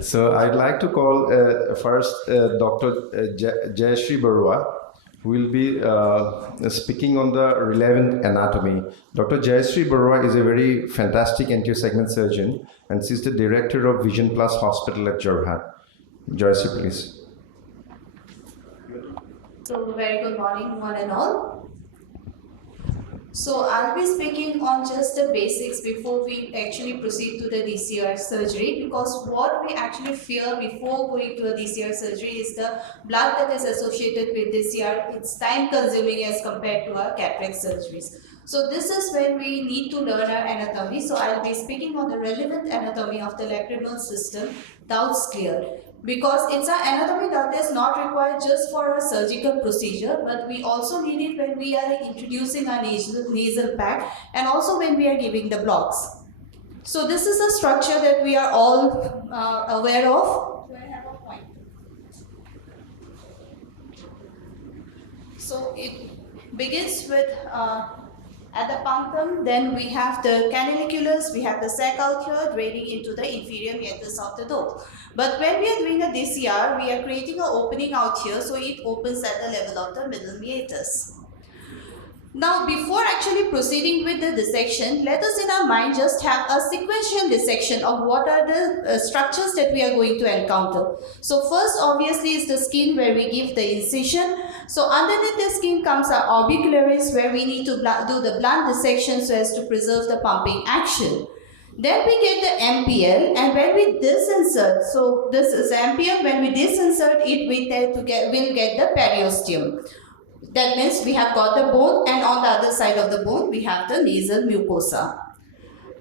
So I'd like to call first Dr. JAYASHRee BARUAH, who will be speaking on the relevant anatomy. Dr. JAYASHRee BARUAH is a very fantastic anterior segment surgeon, and she's the director of Vision Plus Hospital at Jorhat. JAYASHRee, please. So very good morning, one and all. So I'll be speaking on just the basics before we actually proceed to the DCR surgery, because what we actually fear before going to a DCR surgery is the blood that is associated with DCR. It's time consuming as compared to our cataract surgeries. So this is when we need to learn our anatomy. So I'll be speaking on the relevant anatomy of the lacrimal system, doubts clear. Because it's an anatomy that is not required just for a surgical procedure, but we also need it when we are introducing our nasal pack and also when we are giving the blocks. So this is a structure that we are all aware of. Do I have a point? So it begins with at the punctum, then we have the canaliculus, we have the sac out here draining into the inferior meatus of the dome. But when we are doing a DCR, we are creating an opening out here, so it opens at the level of the middle meatus. Now, before actually proceeding with the dissection, let us in our mind just have a sequential dissection of what are the structures that we are going to encounter. So first, obviously, is the skin where we give the incision. So underneath the skin comes our orbicularis, where we need to do the blunt dissection so as to preserve the pumping action. Then we get the MPL, and when we disinsert, so this is MPL, when we disinsert it, we'll get the periosteum. That means we have got the bone, and on the other side of the bone, we have the nasal mucosa.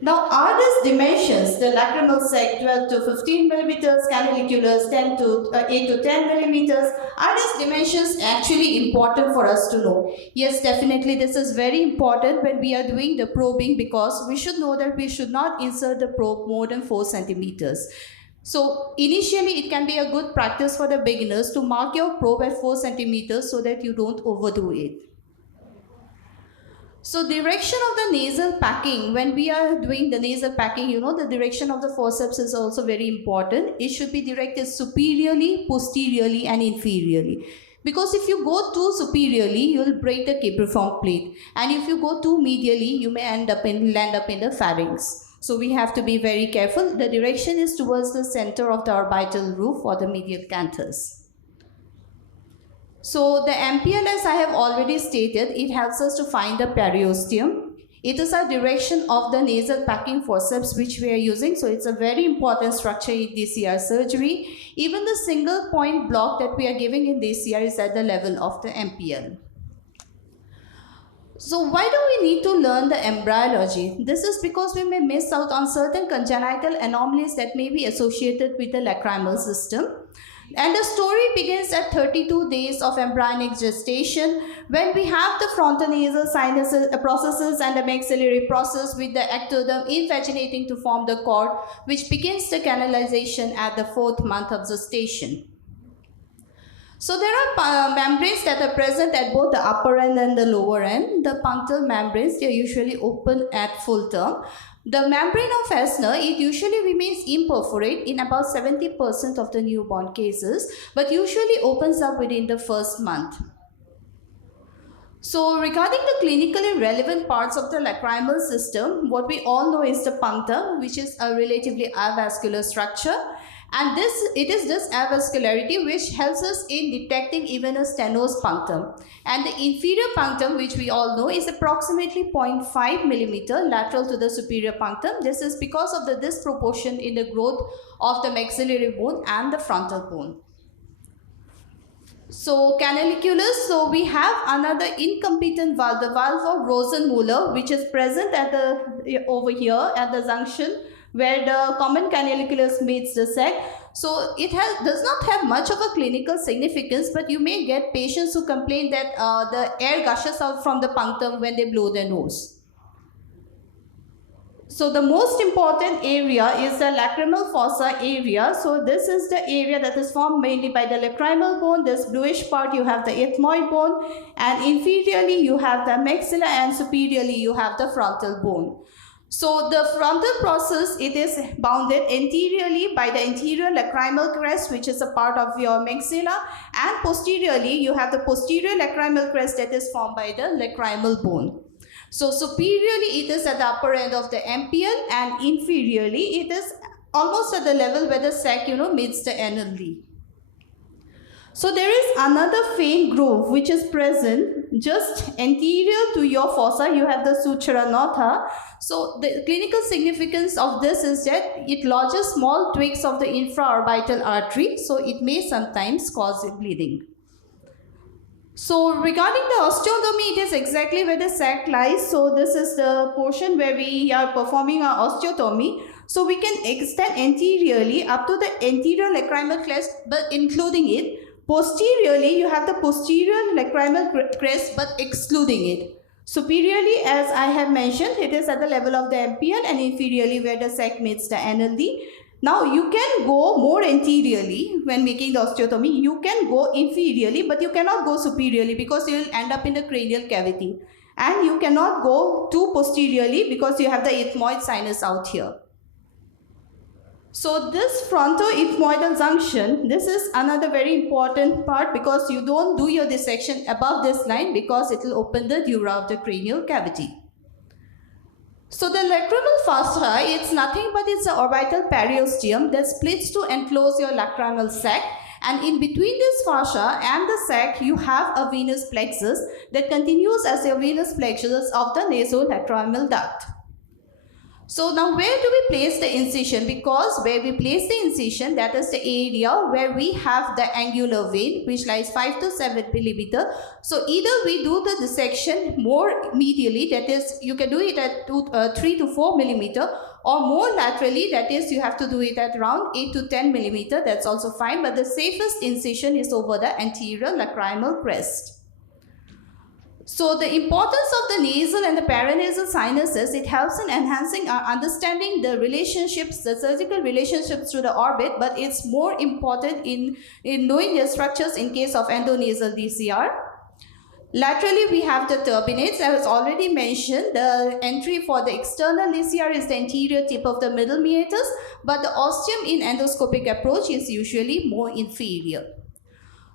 Now, are these dimensions, the lacrimal sac 12 to 15 millimeters, canaliculus 8 to 10 millimeters, are these dimensions actually important for us to know? Yes, definitely this is very important when we are doing the probing, because we should know that we should not insert the probe more than 4 centimeters. So initially it can be a good practice for the beginners to mark your probe at 4 centimeters so that you don't overdo it. So direction of the nasal packing, when we are doing the nasal packing, you know, the direction of the forceps is also very important. It should be directed superiorly, posteriorly and inferiorly. Because if you go too superiorly, you will break the capriform plate. And if you go too medially, you may land up in the pharynx. So we have to be very careful. The direction is towards the center of the orbital roof or the medial canthus. So the MPL, as I have already stated, it helps us to find the periosteum. It is a direction of the nasal packing forceps which we are using. So it's a very important structure in DCR surgery. Even the single point block that we are giving in DCR is at the level of the MPL. So why do we need to learn the embryology? This is because we may miss out on certain congenital anomalies that may be associated with the lacrimal system. And the story begins at 32 days of embryonic gestation, when we have the frontonasal sinuses, processes and the maxillary process with the ectoderm invaginating to form the cord, which begins the canalization at the 4th month of gestation. So there are membranes that are present at both the upper end and the lower end. The punctal membranes, they are usually open at full term. The membrane of Fessner, it usually remains imperforate in about 70% of the newborn cases, but usually opens up within the 1st month. So regarding the clinically relevant parts of the lacrimal system, what we all know is the punctum, which is a relatively avascular structure. And it is this avascularity which helps us in detecting even a stenosed punctum. And the inferior punctum, which we all know, is approximately 0.5 millimeter lateral to the superior punctum. This is because of the disproportion in the growth of the maxillary bone and the frontal bone. So canaliculus, so we have another incompetent valve, the valve of Rosenmuller, which is present at over here at the junction where the common canaliculus meets the sac. So it does not have much of a clinical significance, but you may get patients who complain that the air gushes out from the punctum when they blow their nose. So the most important area is the lacrimal fossa area. So this is the area that is formed mainly by the lacrimal bone. This bluish part you have the ethmoid bone, and inferiorly you have the maxilla, and superiorly you have the frontal bone. So the frontal process, it is bounded anteriorly by the anterior lacrimal crest, which is a part of your maxilla, and posteriorly you have the posterior lacrimal crest that is formed by the lacrimal bone. So superiorly it is at the upper end of the MPL, and inferiorly it is almost at the level where the sac meets the anal leaf. So there is another faint groove which is present just anterior to your fossa. You have the sutura nota. So the clinical significance of this is that it lodges small twigs of the infraorbital artery, so it may sometimes cause bleeding. So regarding the osteotomy, it is exactly where the sac lies. So this is the portion where we are performing our osteotomy. So we can extend anteriorly up to the anterior lacrimal crest, but including it. Posteriorly, you have the posterior lacrimal crest, but excluding it. Superiorly, as I have mentioned, it is at the level of the MPL, and inferiorly where the sac meets the anal leaf. Now, you can go more anteriorly when making the osteotomy. You can go inferiorly, but you cannot go superiorly because you will end up in the cranial cavity. And you cannot go too posteriorly because you have the ethmoid sinus out here. So this frontoethmoidal junction, this is another very important part because you don't do your dissection above this line because it will open the dura of the cranial cavity. So the lacrimal fossa, it's nothing but it's the orbital periosteum that splits to enclose your lacrimal sac, and in between this fascia and the sac you have a venous plexus that continues as your venous plexus of the nasolacrimal duct. So now where do we place the incision? Because where we place the incision, that is the area where we have the angular vein which lies 5 to 7 millimeter. So either we do the dissection more medially, that is you can do it at 3 to 4 millimeter, or more laterally, that is you have to do it at around 8 to 10 millimeter. That's also fine, but the safest incision is over the anterior lacrimal crest. So the importance of the nasal and the paranasal sinuses, it helps in enhancing our understanding the relationships, the surgical relationships to the orbit, but it's more important in knowing their structures in case of endonasal DCR. Laterally, we have the turbinates. I was already mentioned the entry for the external DCR is the anterior tip of the middle meatus, but the ostium in endoscopic approach is usually more inferior.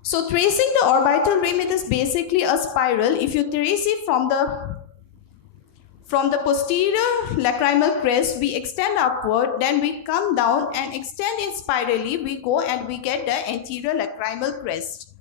So tracing the orbital rim, it is basically a spiral. If you trace it from the posterior lacrimal crest, we extend upward, then we come down and extend it spirally, we go and we get the anterior lacrimal crest.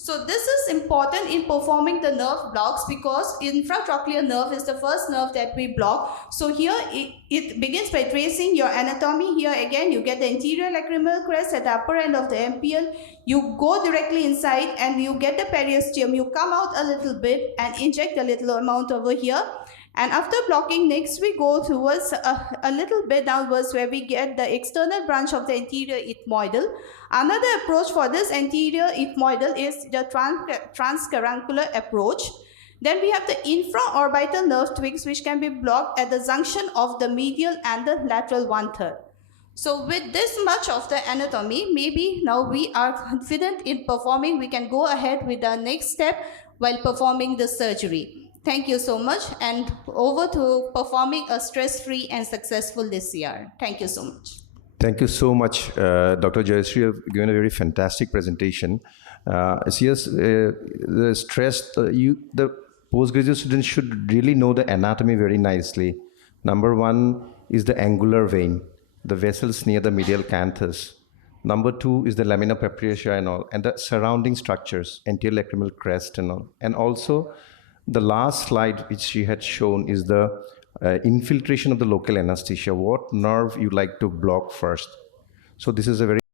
So this is important in performing the nerve blocks because infratrochlear nerve is the first nerve that we block. So here it begins by tracing your anatomy. Here again you get the anterior lacrimal crest at the upper end of the MPL. You go directly inside and you get the periosteum. You come out a little bit and inject a little amount over here. And after blocking, next we go towards a little bit downwards where we get the external branch of the anterior ethmoidal. Another approach for this anterior ethmoidal is the transcaruncular approach. Then we have the infraorbital nerve twigs which can be blocked at the junction of the medial and the lateral 1/3. So with this much of the anatomy, maybe now we are confident in performing. We can go ahead with the next step while performing the surgery. Thank you so much, and over to performing a stress-free and successful DCR. Thank you so much. Thank you so much, Dr. Jayashree. You have given a very fantastic presentation. Yes, the stress, the postgraduate students should really know the anatomy very nicely. Number one is the angular vein, the vessels near the medial canthus. Number two is the lamina papyracea and all, and the surrounding structures, anterior lacrimal crest and all. And also, the last slide which she had shown is the infiltration of the local anesthesia. What nerve you like to block first? So this is a very